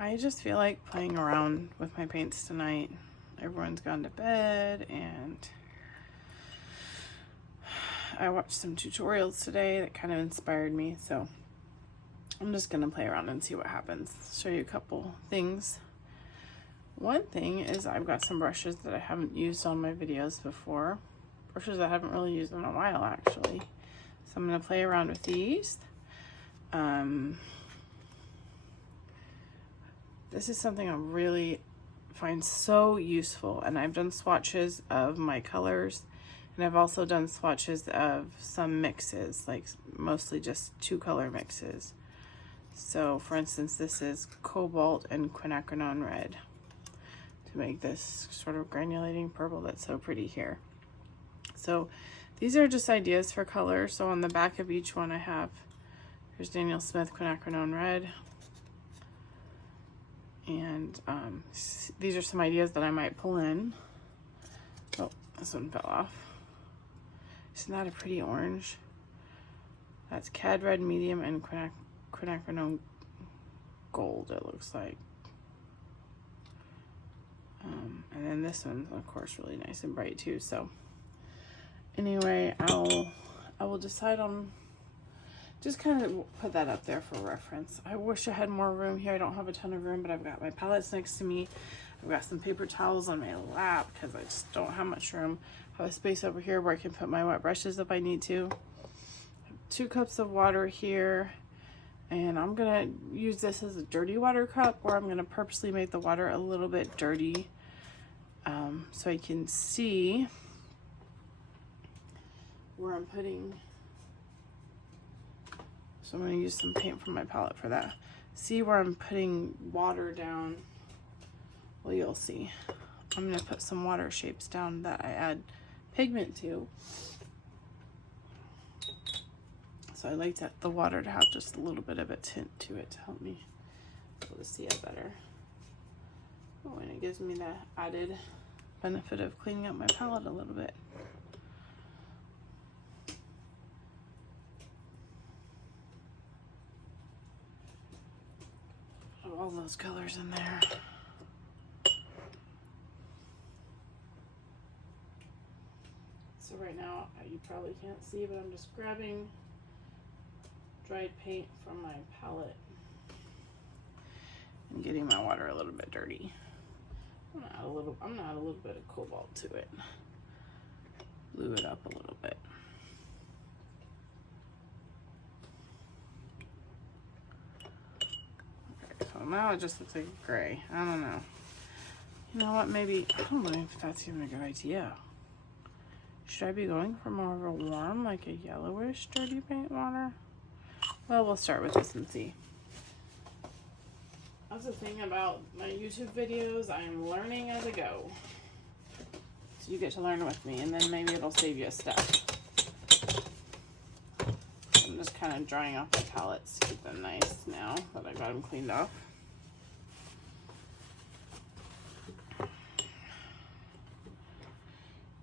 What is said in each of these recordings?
I just feel like playing around with my paints tonight. Everyone's gone to bed and I watched some tutorials today that kind of inspired me, so I'm just gonna play around and see what happens. Show you a couple things. One thing is I've got some brushes that I haven't used on my videos before. Brushes I haven't really used in a while, actually. So I'm gonna play around with these. This is something I really find so useful, and I've done swatches of my colors, and I've also done swatches of some mixes, like mostly just 2 color mixes. So for instance, this is cobalt and quinacridone red to make this sort of granulating purple that's so pretty here. So these are just ideas for color. So on the back of each one I have, here's Daniel Smith quinacridone red. And these are some ideas that I might pull in. Oh, this one fell off. Isn't that a pretty orange? That's Cad Red Medium and quinacridone Gold, it looks like. And then this one's, of course, really nice and bright too. So anyway, I will decide on, just kind of put that up there for reference. I wish I had more room here. I don't have a ton of room, but I've got my palettes next to me. I've got some paper towels on my lap because I just don't have much room. I have a space over here where I can put my wet brushes if I need to. 2 cups of water here, and I'm gonna use this as a dirty water cup, or I'm gonna purposely make the water a little bit dirty so I can see where I'm putting. So I'm going to use some paint from my palette for that. See where I'm putting water down? Well, you'll see. I'm going to put some water shapes down that I add pigment to. So I like that the water to have just a little bit of a tint to it to help me be able to see it better. Oh, and it gives me the added benefit of cleaning up my palette a little bit. All those colors in there. So right now, you probably can't see, but I'm just grabbing dried paint from my palette and getting my water a little bit dirty. I'm gonna add a little bit of cobalt to it. Blue it up a little bit. So now it just looks like gray. I don't know. You know what, maybe, I don't know if that's even a good idea. Should I be going for more of a warm, like a yellowish dirty paint water? Well, we'll start with this and see. That's the thing about my YouTube videos, I am learning as I go. So you get to learn with me, and then maybe it'll save you a step. I'm just kind of drying off my palettes to keep them nice now that I got them cleaned off.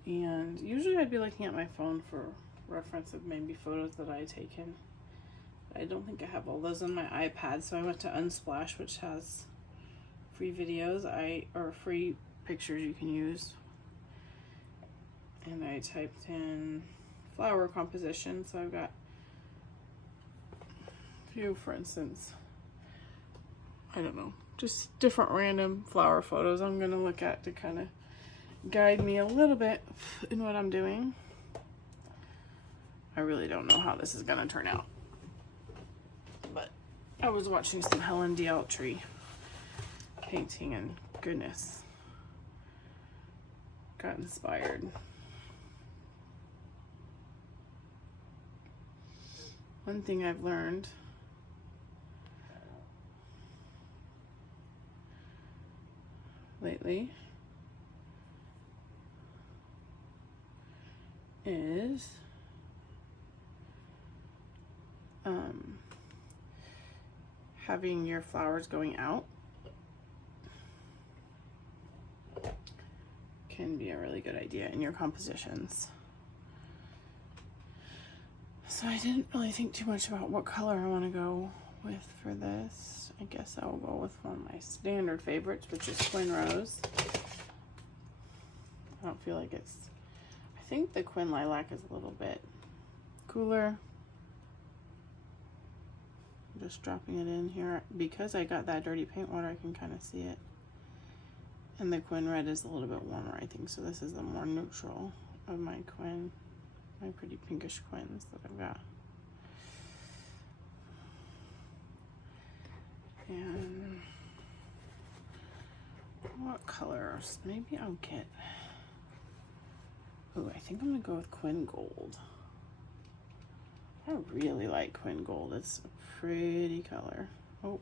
And usually I'd be looking at my phone for reference of maybe photos that I had taken. I don't think I have all those on my iPad, so I went to Unsplash, which has free videos, or free pictures you can use. And I typed in flower composition, so I've got a few, for instance, I don't know, just different random flower photos I'm gonna look at to kind of guide me a little bit in what I'm doing. I really don't know how this is gonna turn out, but I was watching some Helen Dialtrey painting and goodness, got inspired. One thing I've learned lately is having your flowers going out can be a really good idea in your compositions. So I didn't really think too much about what color I want to go with for this. I guess I will go with one of my standard favorites, which is Quin Rose. I don't feel like it's, I think the Quin Lilac is a little bit cooler. I'm just dropping it in here. Because I got that dirty paint water, I can kind of see it. And the Quin Red is a little bit warmer, I think. So this is the more neutral of my Quin, my pretty pinkish Quins that I've got. And what colors? Maybe I'll get, oh, I think I'm gonna go with Quin Gold. I really like Quin Gold. It's a pretty color. Oh,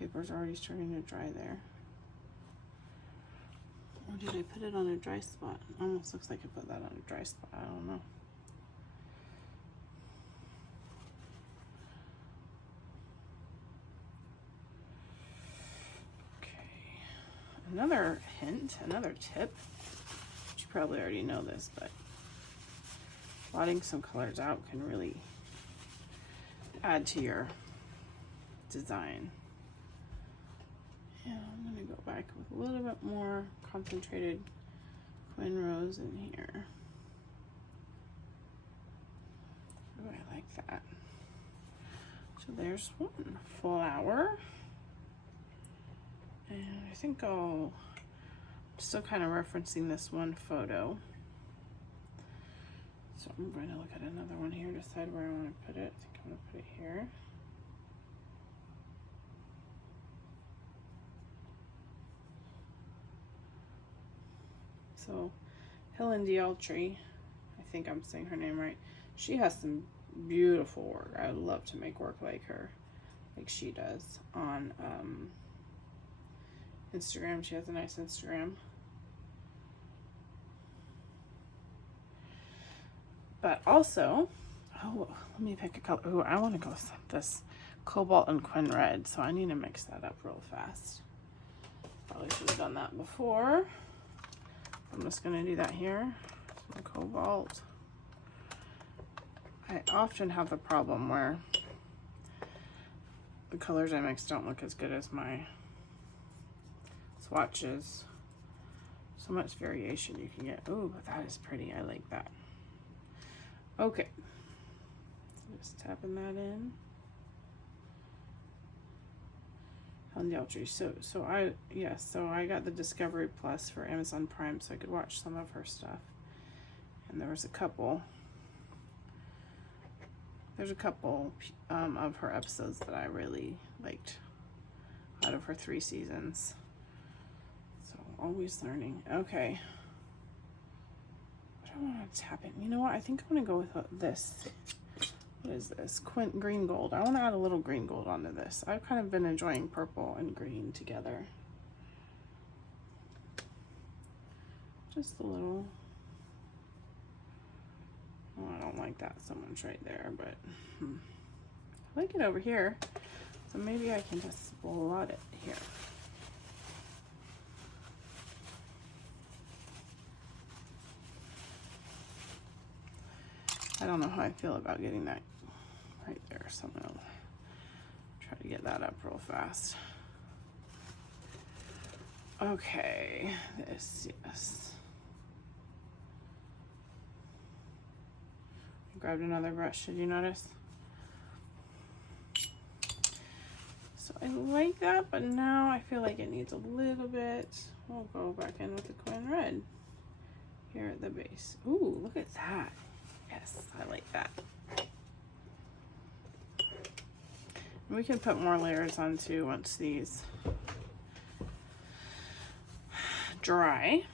paper's already starting to dry there. Or did I put it on a dry spot? Almost looks like I put that on a dry spot. I don't know. Another hint, another tip, you probably already know this, but blotting some colors out can really add to your design. And I'm going to go back with a little bit more concentrated Quin Rose in here. Oh, I like that. So there's one flower. And I think I'm still kind of referencing this one photo. So I'm going to look at another one here, decide where I want to put it. I think I'm going to put it here. So Helen Dialtree, I think I'm saying her name right. She has some beautiful work. I would love to make work like her, like she does on Instagram. She has a nice Instagram. But also, oh, let me pick a color. Oh, I want to go with this Cobalt and Quin Red, so I need to mix that up real fast. Probably should have done that before. I'm just going to do that here. Some Cobalt. I often have the problem where the colors I mix don't look as good as my swatches. So much variation you can get. Oh, but that is pretty. I like that. Okay. So just tapping that in. On the Dialtree. So I got the Discovery Plus for Amazon Prime, so I could watch some of her stuff. And there's a couple of her episodes that I really liked out of her 3 seasons. So always learning. Okay. What do I want to tap in? You know what? I think I'm gonna go with this. What is this? Green Gold. I want to add a little green gold onto this. I've kind of been enjoying purple and green together. Just a little. Oh, I don't like that so much right there, but I like it over here. So maybe I can just blot it here. I don't know how I feel about getting that right there, so I'm gonna try to get that up real fast. Okay, this, yes. I grabbed another brush, did you notice? So I like that, but now I feel like it needs a little bit. We'll go back in with the Quin Red here at the base. Ooh, look at that. Yes, I like that. And we can put more layers on too once these dry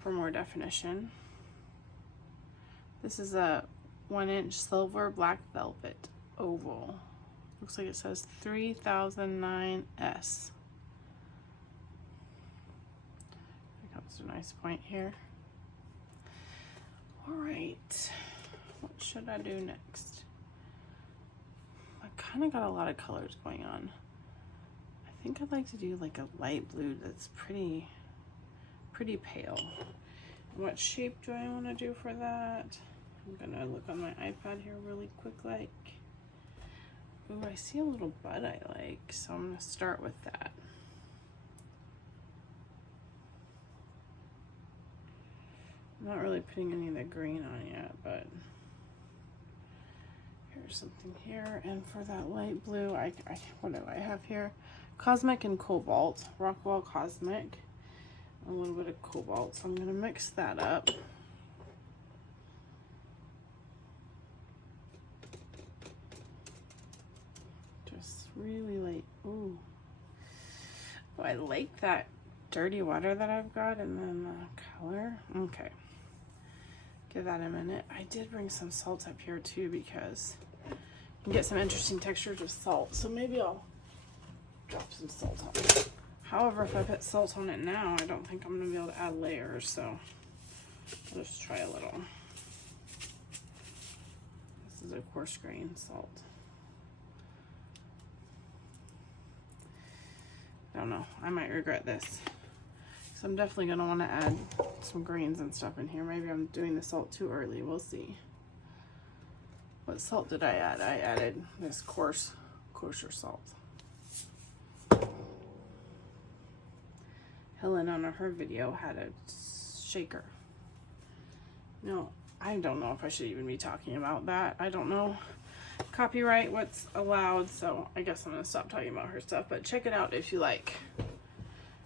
for more definition. This is a 1-inch silver black velvet oval. Looks like it says 3009S. That comes to a nice point here. All right. What should I do next? I kind of got a lot of colors going on. I think I'd like to do like a light blue that's pretty pale. What shape do I want to do for that? I'm gonna look on my iPad here really quick like. Ooh, I see a little bud I like, so I'm gonna start with that. I'm not really putting any of the green on yet, but here's something here. And for that light blue, what do I have here? Cosmic and Cobalt, Rockwell Cosmic, a little bit of Cobalt. So I'm gonna mix that up. Just really light. Ooh. Oh, I like that dirty water that I've got, and then the color. Okay. Give that a minute. I did bring some salt up here too because you can get some interesting textures with salt. So maybe I'll drop some salt on it. However, if I put salt on it now, I don't think I'm gonna be able to add layers. So I'll just try a little. This is a coarse grain salt. I don't know. I might regret this. So I'm definitely going to want to add some greens and stuff in here. Maybe I'm doing the salt too early. We'll see. What salt did I add? I added this kosher salt. Helen on her video had a shaker. No, I don't know if I should even be talking about that. I don't know copyright what's allowed, so I guess I'm going to stop talking about her stuff. But check it out if you like.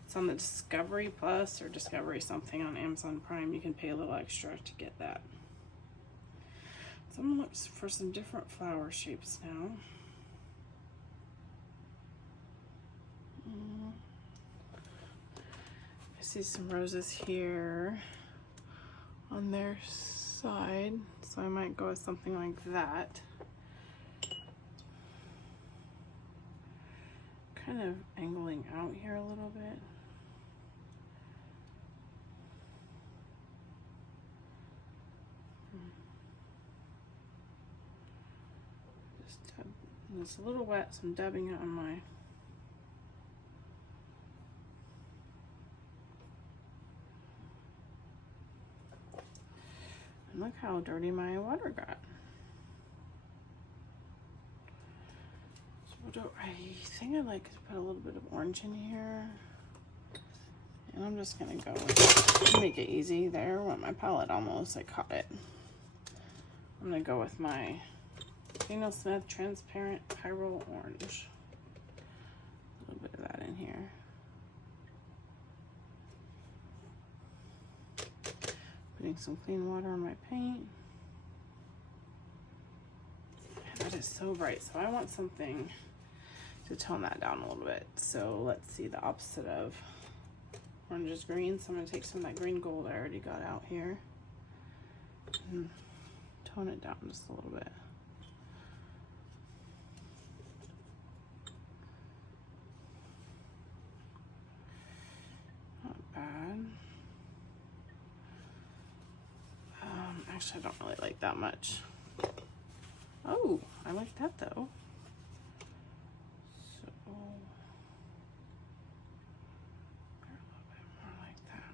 It's on the Discovery Plus or Discovery something on Amazon Prime. You can pay a little extra to get that. So I'm gonna look for some different flower shapes now. I see some roses here on their side, so I might go with something like that. Kind of angling out here a little bit. It's a little wet, so I'm dabbing it on my and look how dirty my water got. So I think I like to put a little bit of orange in here. And I'm just gonna go with make it easy there. When my palette almost, I caught it. I'm gonna go with my Daniel Smith Transparent Pyrrole Orange. A little bit of that in here. Putting some clean water on my paint. That is so bright, so I want something to tone that down a little bit. So let's see, the opposite of orange is green. So I'm gonna take some of that green gold I already got out here and tone it down just a little bit. Actually, I don't really like that much. Oh, I like that though. So, a little bit more like that.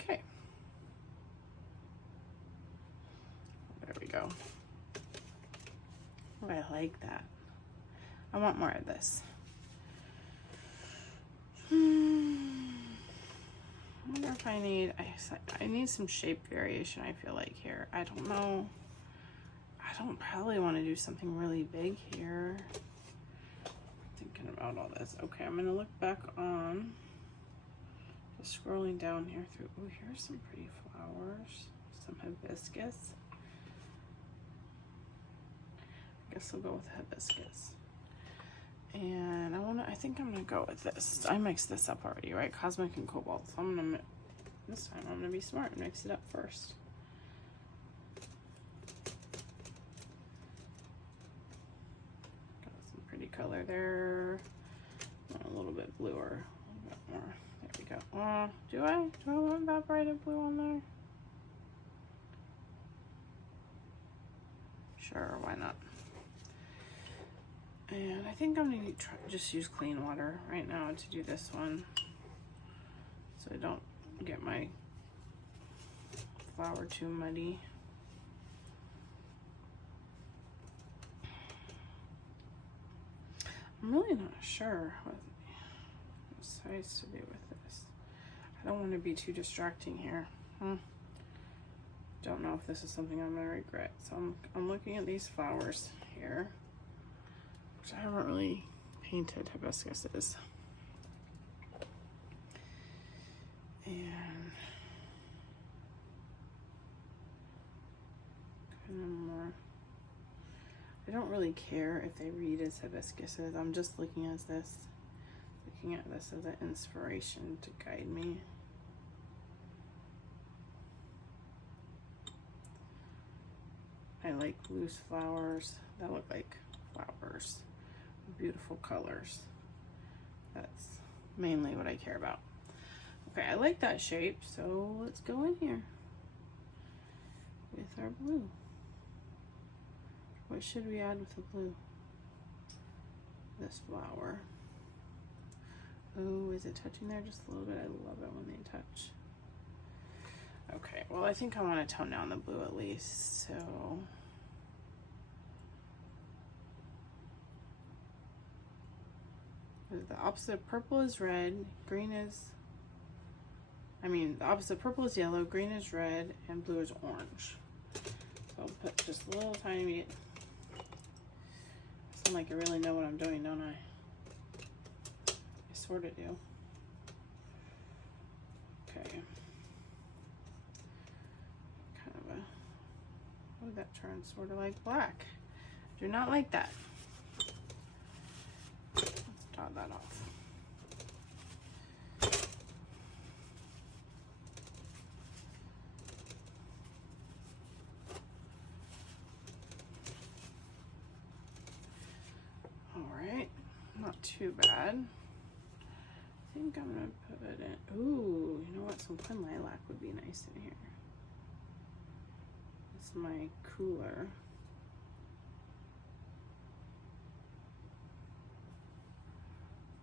Okay. There we go. Oh, I like that. I want more of this. I wonder if I need some shape variation, I feel like, here. I don't know. I don't probably want to do something really big here. Thinking about all this. Okay, I'm going to look back on, just scrolling down here through. Oh, here's some pretty flowers. Some hibiscus. I guess I'll go with hibiscus. And I think I'm gonna go with this. I mixed this up already, right? Cosmic and Cobalt. So this time I'm gonna be smart and mix it up first. Got some pretty color there. A little bit bluer, a little bit more. There we go. Do I want that bright of blue on there? Sure, why not? And I think I'm going to just use clean water right now to do this one, so I don't get my flower too muddy. I'm really not sure what size to do with this. I don't want to be too distracting here. Don't know if this is something I'm gonna regret. So I'm looking at these flowers here, which I haven't really painted hibiscuses. And kind of more, I don't really care if they read as hibiscuses. I'm just looking at this as an inspiration to guide me. I like loose flowers that look like flowers, beautiful colors. That's mainly what I care about. Okay, I like that shape, so let's go in here with our blue. What should we add with the blue? This flower. Oh, is it touching there just a little bit? I love it when they touch. Okay, well, I think I want to tone down the blue at least, so. The opposite, purple is red, green is, the opposite, purple is yellow, green is red, and blue is orange. So I'll put just a little tiny bit. I sound like I really know what I'm doing, don't I? I sort of do. Okay. Kind of a, what did that turn? Sort of like black. Do not like that. Let's dot that off. Not too bad. I think I'm gonna put it in. Ooh, you know what? Some fun lilac would be nice in here. This is my cooler.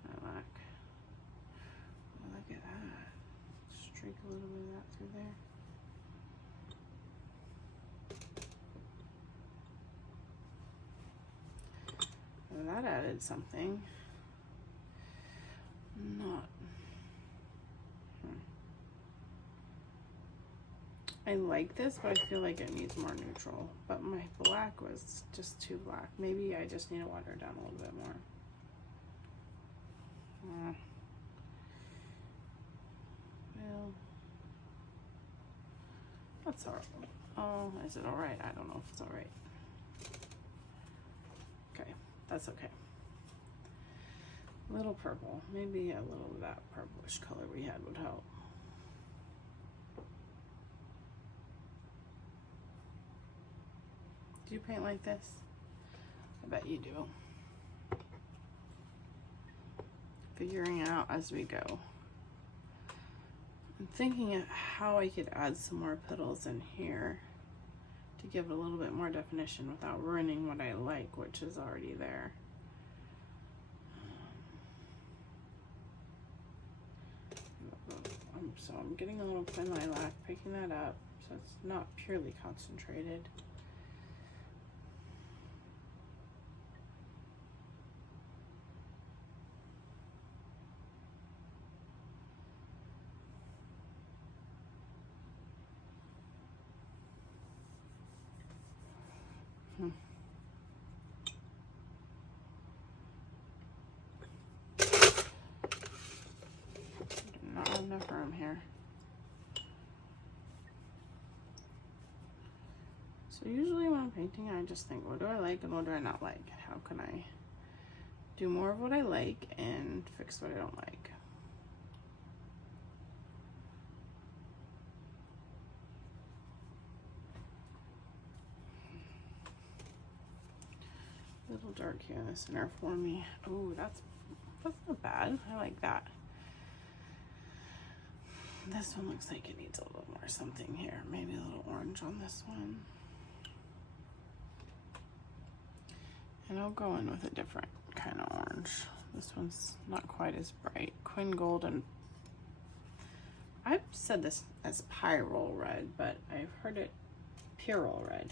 Lilac. Oh, look at that. Streak a little bit of that through there. That added something. Not. I like this, but I feel like it needs more neutral. But my black was just too black. Maybe I just need to water it down a little bit more. Well, that's all right. Oh, is it all right? I don't know if it's all right. Okay. That's okay. Little purple, maybe a little of that purplish color we had would help. Do you paint like this? I bet you do. Figuring out as we go. I'm thinking of how I could add some more petals in here to give it a little bit more definition without ruining what I like, which is already there. So I'm getting a little thin lilac, picking that up, so it's not purely concentrated. Not enough room here. So usually when I'm painting, I just think, what do I like and what do I not like? How can I do more of what I like and fix what I don't like? A little dark here in the center for me. Oh, that's not bad. I like that. This one looks like it needs a little more something here. Maybe a little orange on this one. And I'll go in with a different kind of orange. This one's not quite as bright. Quin Gold and I've said this as pyrrole red, but I've heard it pyrrole red.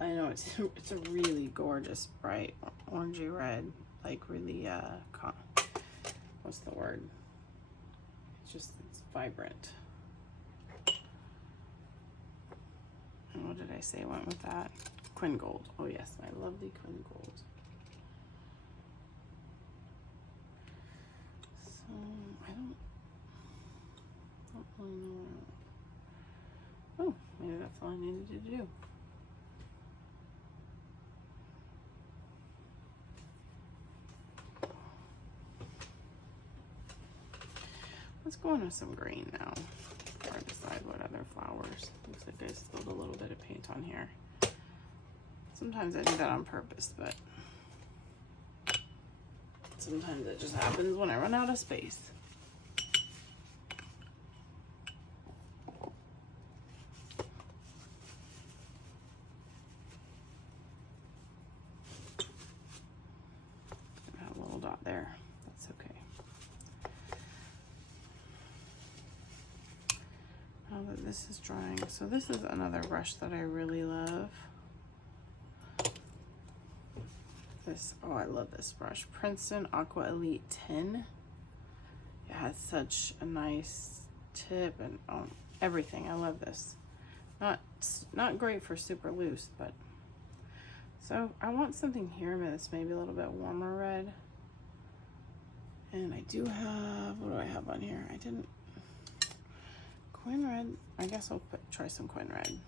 I know it's a really gorgeous, bright, orangey red, like really, what's the word? It's vibrant. And what did I say went with that? Quin gold. Oh yes, my lovely quin gold. So I don't really know. Oh, maybe that's all I needed to do. Let's go on with some green now. Or decide what other flowers. Looks like I spilled a little bit of paint on here. Sometimes I do that on purpose, but sometimes it just happens when I run out of space. I have a little dot there. That's okay. Now that this is drying, so this is another brush that I really love. Oh, I love this brush. Princeton Aqua Elite 10. It has such a nice tip and everything. I love this. Not great for super loose, but so I want something here that's maybe a little bit warmer red. And I do have, what do I have on here? I didn't, Quin red. I guess I'll try some Quin red.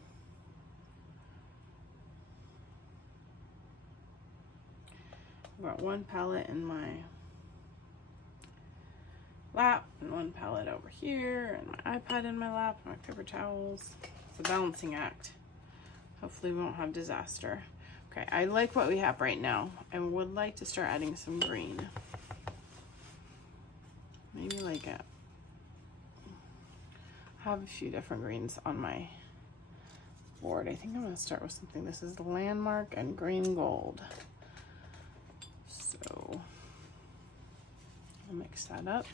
I've got one palette in my lap and one palette over here and my iPad in my lap and my paper towels. It's a balancing act. Hopefully we won't have disaster. Okay, I like what we have right now. I would like to start adding some green. Maybe like I have a few different greens on my board. I think I'm gonna start with something. This is the Landmark and Green Gold. So I'll mix that up.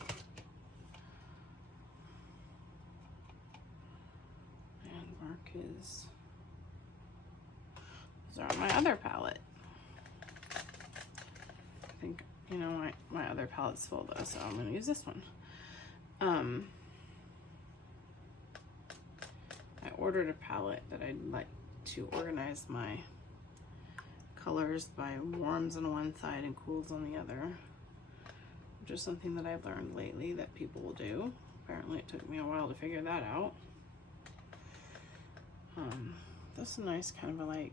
Landmark is, those are on my other palette. I think, you know, my other palette's full though, so I'm gonna use this one. I ordered a palette that I'd like to organize my colors by warms on one side and cools on the other, which is something that I've learned lately that people will do. Apparently it took me a while to figure that out. That's a nice kind of a like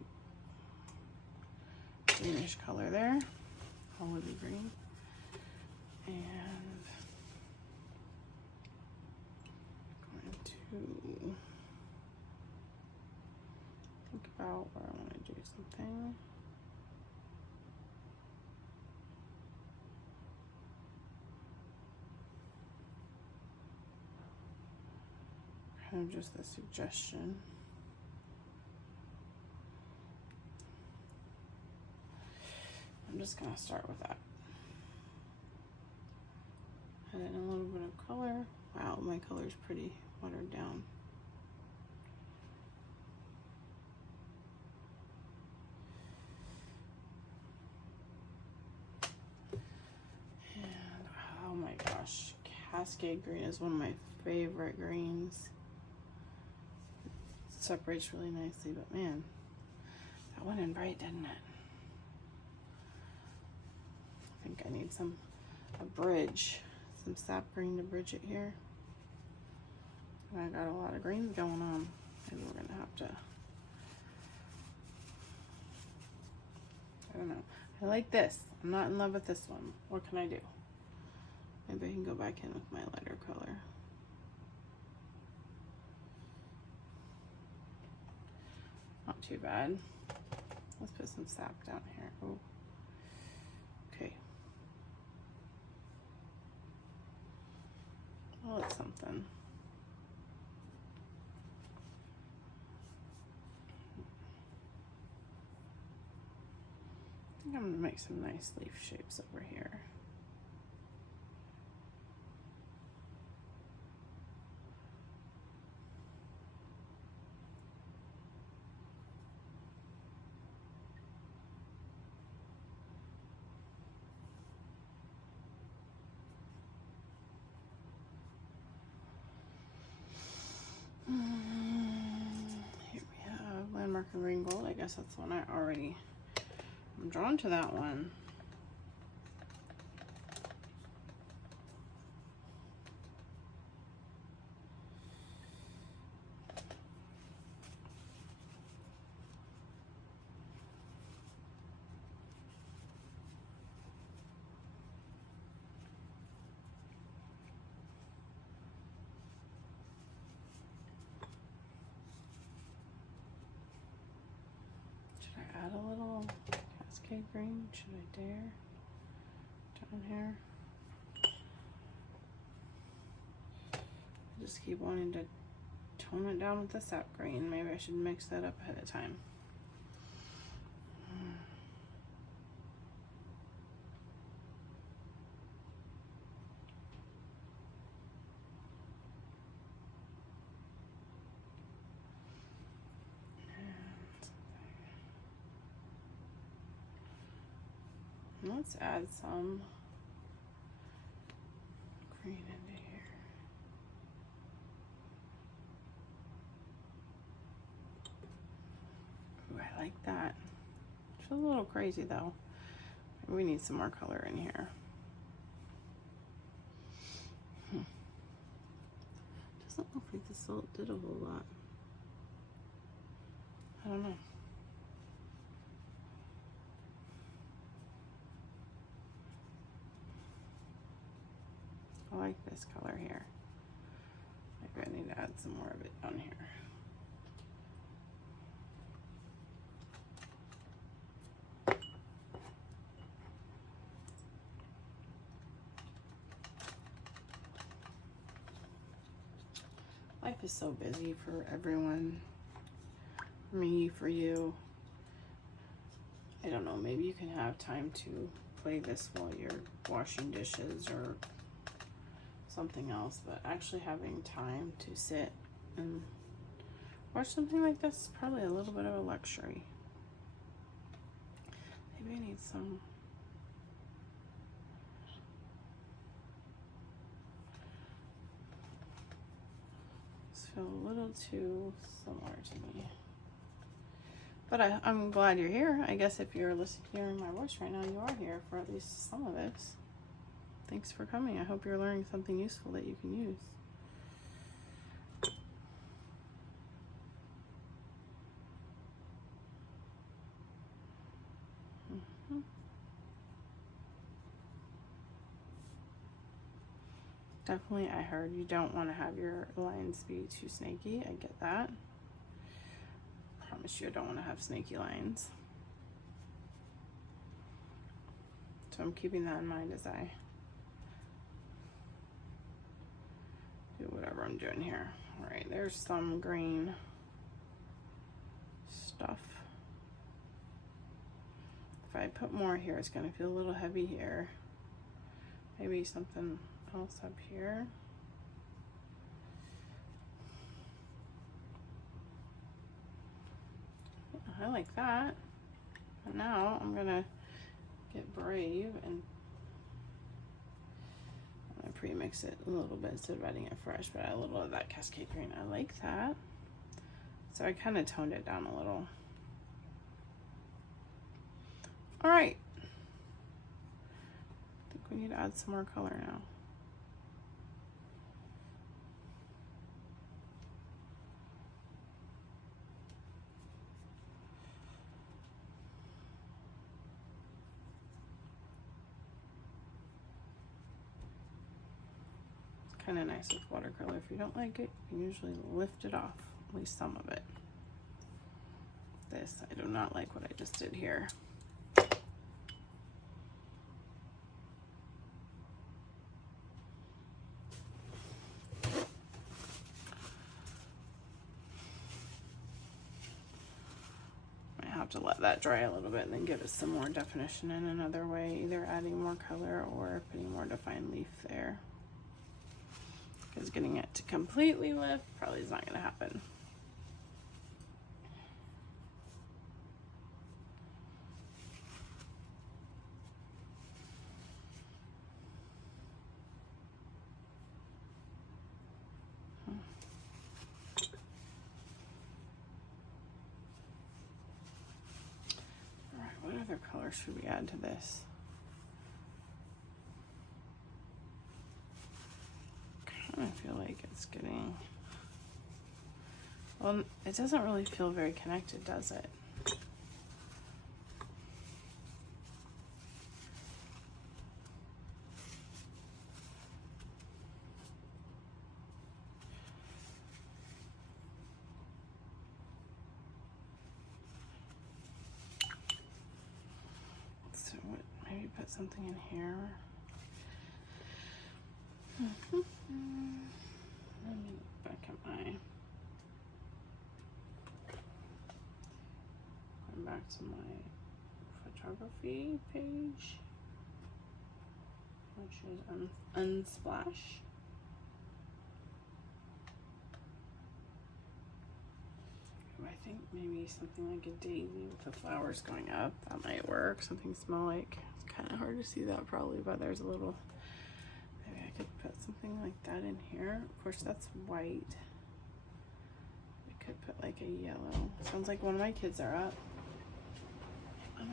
greenish color there, olive green. And I'm going to think about where I want to do something. Kind of just a suggestion. I'm just gonna start with that. Add in a little bit of color. Wow, my color's pretty watered down. And oh my gosh, Cascade Green is one of my favorite greens. It separates really nicely, but man, that went in bright, didn't it? I think I need a bridge, some sap green to bridge it here. And I got a lot of greens going on. Maybe we're gonna have to, I don't know. I like this. I'm not in love with this one. What can I do? Maybe I can go back in with my lighter color. Not too bad. Let's put some sap down here. Oh, okay. Oh, it's something. I think I'm gonna make some nice leaf shapes over here. American Green Gold. I guess that's the one I'm drawn to that one. Add a little Cascade Green, should I dare? Down here. I just keep wanting to tone it down with the sap green. Maybe I should mix that up ahead of time. Let's add some green into here. Ooh, I like that. It's a little crazy though. We need some more color in here. Doesn't look like the salt did a whole lot. I don't know. I like this color here. Maybe I need to add some more of it down here. Life is so busy for everyone. For me, for you. I don't know, maybe you can have time to play this while you're washing dishes or something else, but actually having time to sit and watch something like this is probably a little bit of a luxury. Maybe I need some this feels a little too similar to me, but I'm glad you're here. I guess if you're hearing my voice right now, you are here for at least some of it. Thanks for coming. I hope you're learning something useful that you can use. Definitely, I heard you don't want to have your lines be too snaky. I get that. I promise you I don't want to have snaky lines. So I'm keeping that in mind as I do whatever I'm doing here. All right, there's some green stuff. If I put more here, it's gonna feel a little heavy here. Maybe something else up here. Yeah, I like that. And now I'm gonna get brave and pre-mix it a little bit instead of adding it fresh, but add a little of that Cascade Green. I like that. So I kind of toned it down a little. All right. I think we need to add some more color now. Kind of nice with watercolor. If you don't like it, you can usually lift it off, at least some of it. This, I do not like what I just did here. I have to let that dry a little bit and then give it some more definition in another way, either adding more color or putting more defined leaf there. Because getting it to completely lift probably is not going to happen. other color should we add to this? I feel like it's getting, well, it doesn't really feel very connected, does it? So what, maybe put something in here. Let me look back at my, going back to my photography page, which is Unsplash. I think maybe something like a daisy with the flowers going up, that might work. Something small, like, it's kind of hard to see that probably, but there's a little, maybe I could put something like that in here. Of course, that's white. I could put like a yellow. Sounds like one of my kids are up. I